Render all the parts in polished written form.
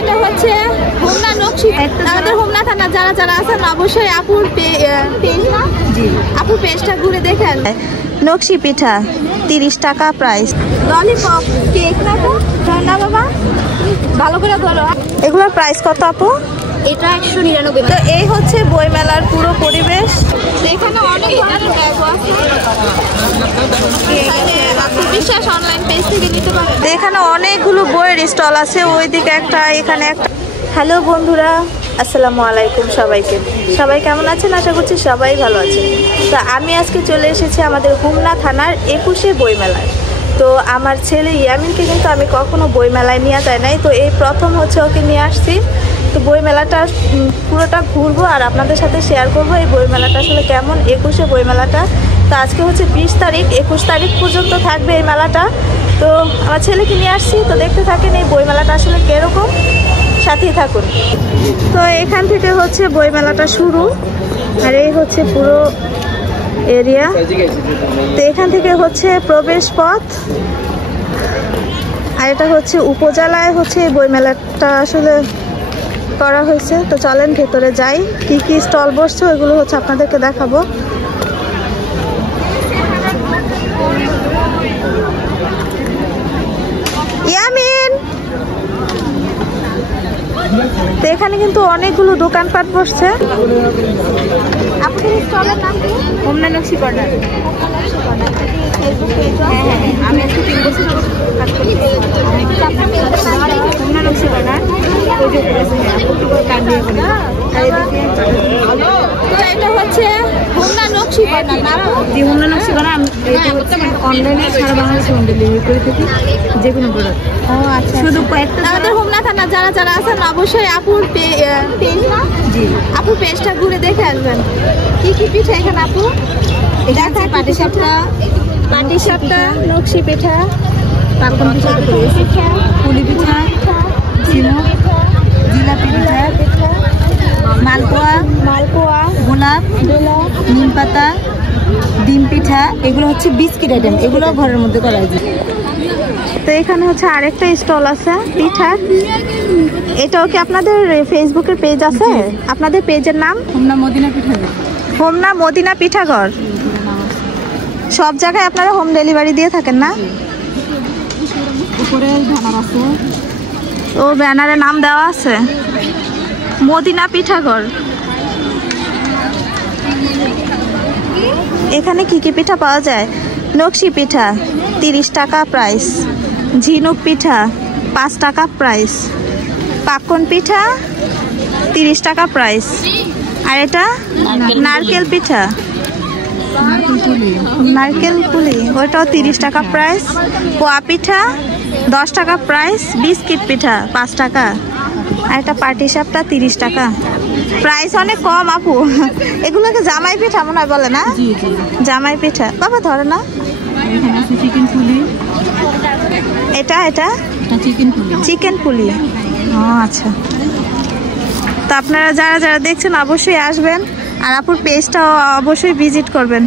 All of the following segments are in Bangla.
এটা হচ্ছে হোমনা নকশি। আমাদের হোমনা থানা যারা যারা আছেন অবশ্যই আপুর পেজটা ঘুরে দেখেন। নকশি পিঠা 30 টাকা প্রাইস। ললিপপ কেক না বাবা, ভালো করে ধরো। এগুলোর প্রাইস কত আপু? এটা 199। তো এই হচ্ছে বইমেলার পুরো পরিবেশ। এখানে অনেক ধরনের ব্যাগ আছে, বিশ্বাস অনলাইন পেজ থেকে নিতে পারেন। এখানে অনেকগুলো বইয়ের স্টল আছে, ওইদিকে একটা, এখানে একটা। হ্যালো বন্ধুরা, আসসালামু আলাইকুম সবাইকে। সবাই কেমন আছেন? আশা করছি সবাই ভালো আছেন। তো আমি আজকে চলে এসেছি আমাদের হোমনা থানার 21শে বইমেলায়। তো আমার ছেলে ইয়ামিনকে কিন্তু আমি কখনো বইমেলায় নিয়ে যাই নাই, তো এই প্রথম হচ্ছে ওকে নিয়ে আসছি। তো বইমেলাটা পুরোটা ঘুরবো আর আপনাদের সাথে শেয়ার করবো এই বইমেলাটা আসলে কেমন, 21শে বইমেলাটা। তো আজকে হচ্ছে 20 তারিখ, 21 তারিখ পর্যন্ত থাকবে এই মেলাটা। তো আমার ছেলেকে নিয়ে আসছি, তো দেখতে থাকেন এই বইমেলাটা আসলে কীরকম, সাথেই থাকুন। তো এখান থেকে হচ্ছে বইমেলাটা শুরু, আর এই হচ্ছে পুরো এরিয়া। তো এখান থেকে হচ্ছে প্রবেশ পথ, আর এটা হচ্ছে উপজেলায় হচ্ছে এই বইমেলাটা আসলে করা হয়েছে। তো চলেন ভেতরে যাই, কি কি স্টল বসছে ওইগুলো হচ্ছে আপনাদেরকে দেখাবো। ইয়ামিন, তো এখানে কিন্তু অনেকগুলো দোকানপাট বসছে। আপনাদের স্টলের নাম কি? হোমনা নকশি কর্নার। আমি একটু 3 বছর কাজ করি। হোমনা নকশি কর্নার এটা হচ্ছে হোমনা নকশি কর্নার না? জি, হোমনা নকশি কর্নার। অনলাইনে সারা বাংলাদেশে হোম ডেলিভারি করে থাকি যে কোনো প্রোডাক্ট। ও আচ্ছা, শুধু কয়েকটা। আমাদের হোমনা থানা যারা যারা আছেন অবশ্যই আপুর পেজটা ঘুরে দেখে আসবেন। কি কি পিঠা এখানে আপু? এটা পাটিসাপটা, নকশি পিঠা, পাকন পিঠা, পুলি পিঠা, ঝিনুক, জিলাপি পিঠা, মালপোয়া, গোলাপ, নিম পাতা, ডিম পিঠা। এগুলো হচ্ছে বিস্কিট আইটেম, এগুলো ঘরের মধ্যে করা যায়। তো এখানে হচ্ছে আরেকটা স্টল আছে পিঠার। এটাও কি আপনাদের ফেসবুকের পেজ আছে? আপনাদের পেজের নাম হোমনা মদিনা পিঠাঘর। হোমনা মদিনা পিঠাঘর। সব জায়গায় আপনারা হোম ডেলিভারি দিয়ে থাকেন না? উপরে ব্যানার আছে, ও ব্যানারে নাম দেওয়া আছে মদিনা পিঠাঘর। এখানে কি কি পিঠা পাওয়া যায়? নকশি পিঠা 30 টাকা প্রাইস, ঝিনুক পিঠা 5 টাকা প্রাইস, পাকন পিঠা 30 টাকা প্রাইস, আর এটা নারকেল পিঠা, নারকেল পুলি, ওইটাও 30 টাকা প্রাইস, পোয়া পিঠা 10 টাকা প্রাইস, বিস্কিট পিঠা 5 টাকা, আর এটা পাটিসাপটা 30 টাকা। প্রাইস অনেক কম আপু। এগুলোকে জামাই পিঠা মনে হয় বলে না? জামাই পিঠা। বাবা ধরে না, এটা চিকেন পুলি। ও আচ্ছা। তো আপনারা যারা যারা দেখছেন অবশ্যই আসবেন, আর আপুর পেজটা অবশ্যই ভিজিট করবেন।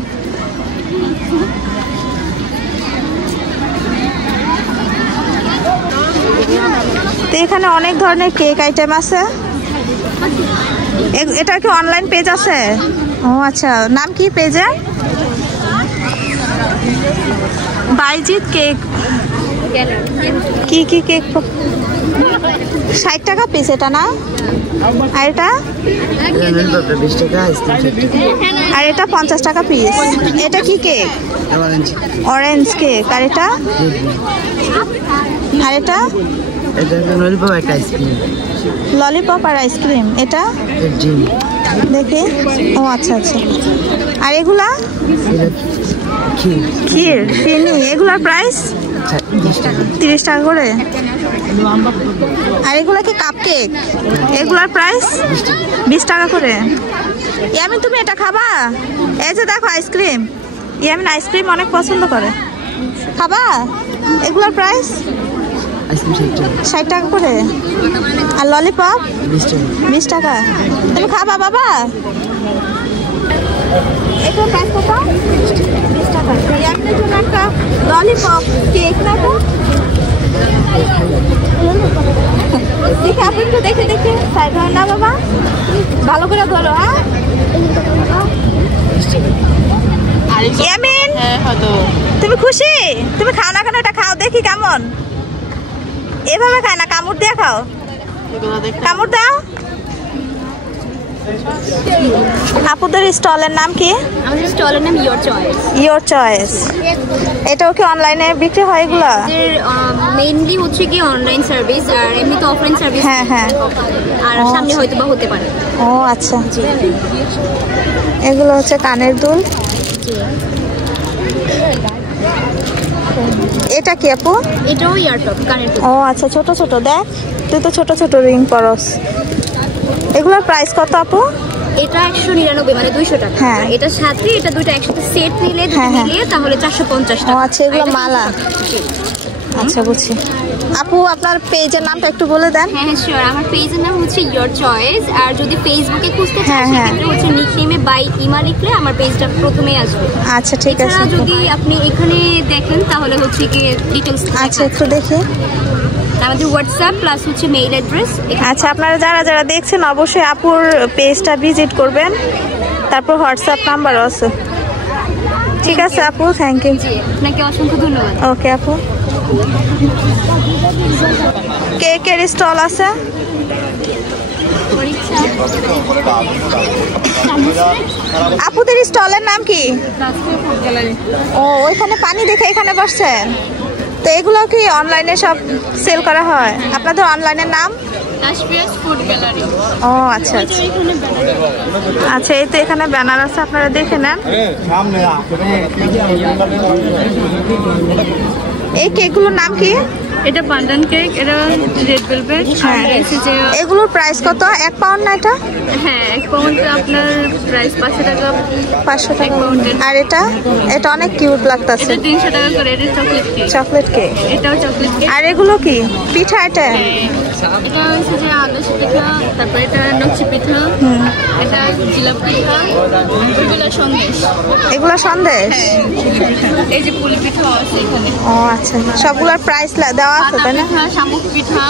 তো এখানে অনেক ধরনের কেক আইটেম আছে। এটা কি অনলাইন পেজ আছে? ও আচ্ছা, নাম কি পেজে? বাইজিৎ কেক। কি কি কেক? 60 টাকা পিস এটা না? আর এটা? আর এটা 50 টাকা পিস। এটা কি কেক? Orange cake. আর এটা? আর এটা? ললিপপ আর আইসক্রিম। এটা দেখি। ও আচ্ছা আচ্ছা। আর এগুলা? ক্ষীর, ফিরনি। এগুলার প্রাইস 30 টাকা করে। আর এগুলা কি কাপ কেক? এগুলার প্রাইস 20 টাকা করে। ইয়ামিন তুমি এটা খাবা? এই যে দেখো আইসক্রিম, ইয়ামিন আইসক্রিম অনেক পছন্দ করে, খাবা? এগুলার প্রাইস 60 টাকা করে। আর ললিপপ 20 টাকা। তুমি খাবা বাবা? এটা প্রাইস কত? 20 টাকা। ইয়ামিনের জন্য একটা ললিপপ কেক না তো? দেখে আপু একটু দেখে দেখে সাইড ধরো না বাবা, ভালো করে ধরো। হ্যাঁ ইয়ামিন, তুমি খুশি? তুমি খাও না কেন? এটা খাও দেখি কেমন। এভাবে খায় না, কামড় দিয়ে খাও। কামড় দাও। আপুদের স্টলের নাম কি? আমাদের স্টলের নাম ইয়োর চয়েস। Your choice. এটাও কি অনলাইনে বিক্রি হয় এগুলা? মেইনলি হচ্ছে কি অনলাইন সার্ভিস, আর এমনি তো অফলাইন সার্ভিস। হ্যাঁ হ্যাঁ। আর সামনে হয়তো বা হতে পারে। ও আচ্ছা। এগুলো হচ্ছে কানের দুল। এটা কি আপু? এটাও ইয়ারটপ কানের দুল। ও আচ্ছা, ছোট ছোট। দেখ তুই তো ছোট ছোট রিং পরস। এগুলোর প্রাইস কত আপু? এটা 199, মানে 200 টাকা। হ্যাঁ। এটা সাথে এটা দুটো একসাথে সেট নিলে মিলিয়ে তাহলে 450 ও টাকা। আচ্ছা, এগুলো মালা। আচ্ছা বুঝছি। আপু আপনার পেজের নামটা একটু বলে দেন। হ্যাঁ হ্যাঁ শিওর। আমার পেজের নাম হচ্ছে ইয়োর চয়েস, আর যদি ফেসবুকে খুঁজতে চান হ্যাঁ, হ্যাঁ। সেক্ষেত্রে হচ্ছে নিকনেমে বাই ইমা লিখলে আমার পেজটা প্রথমেই আসবে। আচ্ছা ঠিক আছে। এছাড়া যদি আপনি এখানে দেখেন তাহলে হচ্ছে কি ডিটেইলস। আচ্ছা একটু দেখি। আমাদের হোয়াটসঅ্যাপ প্লাস হচ্ছে মেইল অ্যাড্রেস। আচ্ছা, আপনারা যারা যারা দেখছেন অবশ্যই আপুর পেজটা ভিজিট করবেন, তারপর হোয়াটসঅ্যাপ নাম্বারও আছে। ঠিক আছে আপু, থ্যাংক ইউ। জি, আপনাকে অসংখ্য ধন্যবাদ। ওকে আপু। কেকের স্টল আছে। আপুদের স্টলের নাম কি? ও ওইখানে পানি দেখে এখানে বসছেন তো? এগুলো কি অনলাইনে সব সেল করা হয়? আপনাদের অনলাইনের নাম? ও আচ্ছা আচ্ছা। আচ্ছা, এই তো এখানে ব্যানার আছে, আপনারা দেখে নেন। এই কেকগুলোর নাম কি? এটা পান্ডান কেক, এটা রেড ভেলভেট। হ্যাঁ। এগুলোর প্রাইস কত? 1 পাউন্ড না এটা? হ্যাঁ, 1 পাউন্ড আপনার প্রাইস 500 টাকা। 500 টাকা। আর এটা? এটা অনেক কিউট লাগতেছে। এটা 300 টাকা করে। এটা চকলেট কেক। Chocolate cake. এটাও চকলেট কেক। আর এগুলো কি পিঠা? এটা এটা হচ্ছে যে আলুস পিঠা, তারপর এটা নকশি পিঠা, এটা জিলাপি পিঠা, এগুলো সন্দেশ। এগুলো সন্দেশ? এই যে পুলি পিঠা আছে এখানে। ও আচ্ছা, সবগুলোর প্রাইস দেওয়া আছে তাই না? পিঠা, শামুক পিঠা।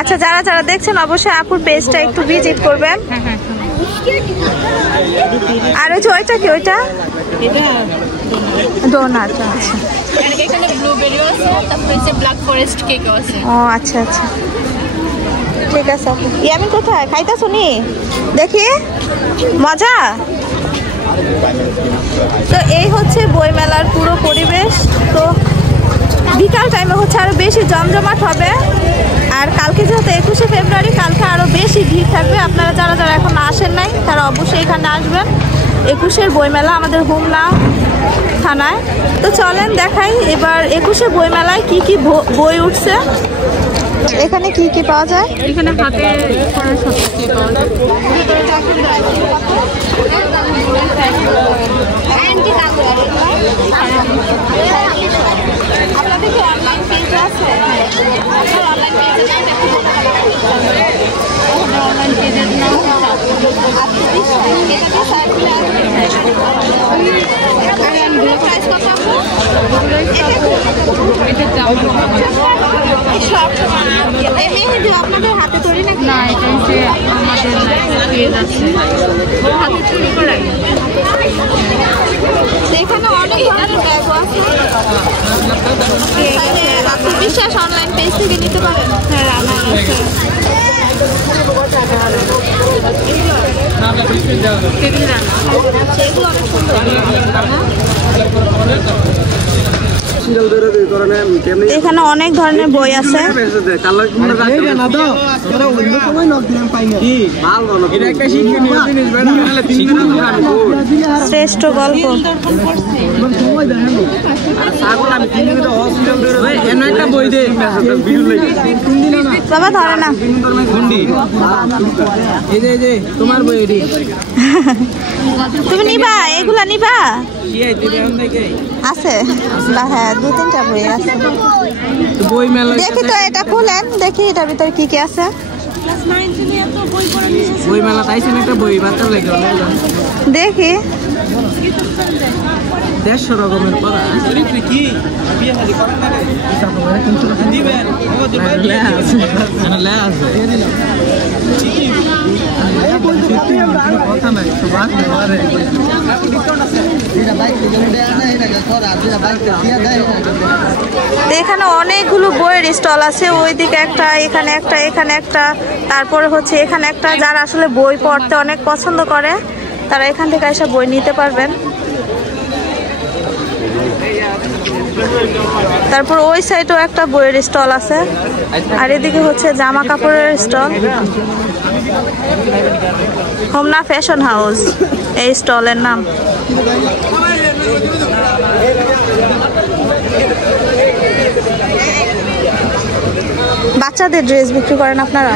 আচ্ছা, যারা যারা দেখছেন অবশ্যই আপুর পেজটা একটু ভিজিট করবেন। আর ওই যে ওইটা কি? ওইটা এটা ডোনাট। আচ্ছা। আর এখানে ব্লুবেরিও আছে, তারপর হচ্ছে ব্ল্যাক ফরেস্ট কেকও আছে। ও আচ্ছা আচ্ছা, ঠিক আছে আপু। আমি কোথায় খাইতা শুনি দেখি, মজা। তো এই হচ্ছে বইমেলার পুরো পরিবেশ। তো বিকাল টাইমে হচ্ছে আরো বেশি জমজমাট হবে। আর কালকে যেহেতু 21শে ফেব্রুয়ারি, কালকে আরো বেশি ভিড় থাকবে। আপনারা যারা যারা এখন আসেন নাই তারা অবশ্যই এখানে আসবেন। 21শের বইমেলা আমাদের হোমনা থানায়। তো চলেন দেখাই এবার 21শে বইমেলায় কি কি বই উঠছে, এখানে কি কি পাওয়া যায়। এখানে হাতে করা সব কিছু পাওয়া যায়। আপনাদের কি অনলাইন পেজ আছে? অনলাইন পেজের নাম প্রাইস কত? আপনাদের হাতে তৈরি নাকি? না, এটা হচ্ছে আমাদের পেজ আছে হাতে তৈরি করা। এখানে অনেক ধরনের ব্যাগও আছে। আত্মবিশ্বাস অনলাইন পেজ থেকে নিতে পারেন। হ্যাঁ, রান্না আছে। এগুলো অনেক সুন্দর। এখানে অনেক ধরনের বই আছে। শ্রেষ্ঠ গল্প। বাবা ধরে না। তোমার বই তুমি নিবা? এগুলা নিবা? আছে, হ্যাঁ 2-3টা বই আছে। বই মেলা দেখি তো, এটা খুলেন দেখি এটার ভিতরে কি কি আছে। বই মেলা তাইছেন একটা বই বাচ্চা লাগে দেখি। 150 রকমের পড়া। নাই বাস আরে এখানে অনেকগুলো বইয়ের স্টল আছে, ওইদিকে একটা, এখানে একটা, এখানে একটা, তারপরে হচ্ছে এখানে একটা। যারা আসলে বই পড়তে অনেক পছন্দ করে তারা এখান থেকে এসে বই নিতে পারবেন। তারপর ওই সাইডেও একটা বইয়ের স্টল আছে, আর এদিকে হচ্ছে জামা কাপড়ের স্টল। হোমনা ফ্যাশন হাউস এই স্টলের নাম। বাচ্চাদের ড্রেস বিক্রি করেন আপনারা?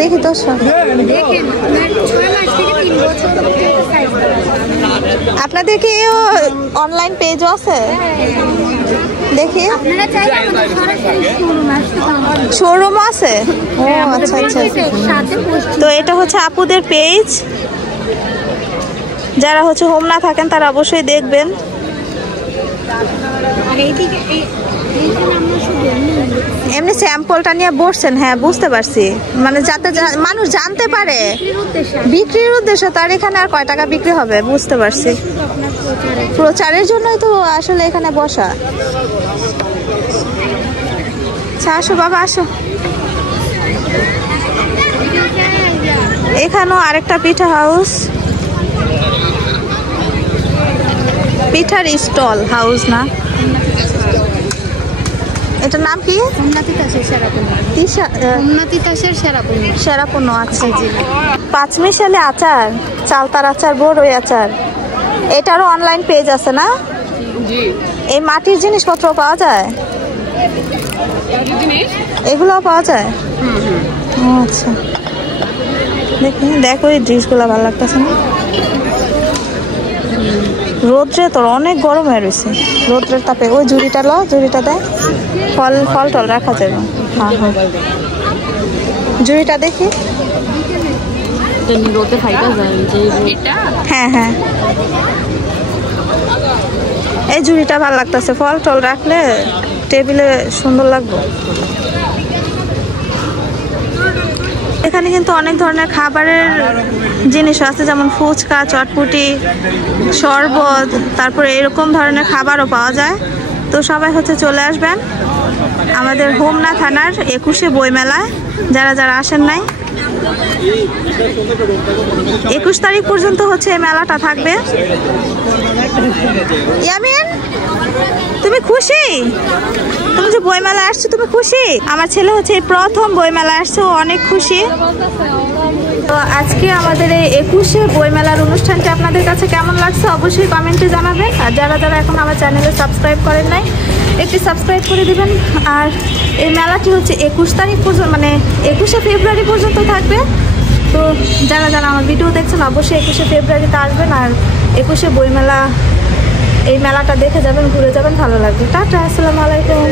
দেখি তো সব। আপনাদের কি অনলাইন পেজও আছে? দেখি শোরুম আছে। ও আচ্ছা আচ্ছা। তো এটা হচ্ছে আপুদের পেজ, যারা হচ্ছে হোমনা থাকেন তারা অবশ্যই দেখবেন। এমনি স্যাম্পলটা নিয়ে বসছেন, হ্যাঁ বুঝতে পারছি, মানে যাতে মানুষ জানতে পারে বিক্রির উদ্দেশ্যে। তার এখানে আর কয় টাকা বিক্রি হবে বুঝতে পারছি, প্রচারের জন্যই তো আসলে এখানে বসা। আচ্ছা আসো বাবা আসো। এখানেও আরেকটা পিঠা হাউস, পিঠার স্টল হাউস না, এটার নাম কি? সেরাপূর্ণ। আচ্ছা পাঁচমিশালি আচার, চালতার আচার, বড়ই আচার, এটারও অনলাইন পেজ আছে না? এই মাটির জিনিসপত্র পাওয়া যায়, এগুলোও পাওয়া যায়। আচ্ছা দেখি, দেখো এই ড্রেসগুলো ভালো লাগতেছে না? রোদ্রে তোর অনেক গরম হয়ে রয়েছে, রোদ্রের তাপে। ওই ঝুড়িটা লো, ঝুড়িটা দেয়, ফল টল রাখা যাবে। হ্যাঁ হ্যাঁ ঝুড়িটা দেখি। হ্যাঁ হ্যাঁ এই ঝুড়িটা ভালো লাগতেছে, ফল টল রাখলে টেবিলে সুন্দর লাগবে। এখানে কিন্তু অনেক ধরনের খাবারের জিনিস আছে, যেমন ফুচকা, চটপুটি, শরবত, তারপরে এরকম ধরনের খাবারও পাওয়া যায়। তো সবাই হচ্ছে চলে আসবেন আমাদের হোমনা থানার 21শে বইমেলায়, যারা যারা আসেন নাই। 21 তারিখ পর্যন্ত হচ্ছে এই মেলাটা থাকবে। ইয়ামিন তুমি খুশি? তুমি যে বইমেলা আসছো তুমি খুশি? আমার ছেলে হচ্ছে এই প্রথম বইমেলা আসছে, ও অনেক খুশি। তো আজকে আমাদের এই 21শে বইমেলার অনুষ্ঠানটা আপনাদের কাছে কেমন লাগছে অবশ্যই কমেন্টে জানাবেন। আর যারা যারা এখন আমার চ্যানেলে সাবস্ক্রাইব করেন নাই একটি সাবস্ক্রাইব করে দিবেন। আর এই মেলাটি হচ্ছে 21 তারিখ পর্যন্ত, মানে 21শে ফেব্রুয়ারি পর্যন্ত থাকবে। তো যারা যারা আমার ভিডিও দেখছেন অবশ্যই 21শে ফেব্রুয়ারিতে আসবেন, আর 21শে বইমেলা এই মেলাটা দেখে যাবেন, ঘুরে যাবেন, ভালো লাগবে। টাটা, আসসালামু আলাইকুম।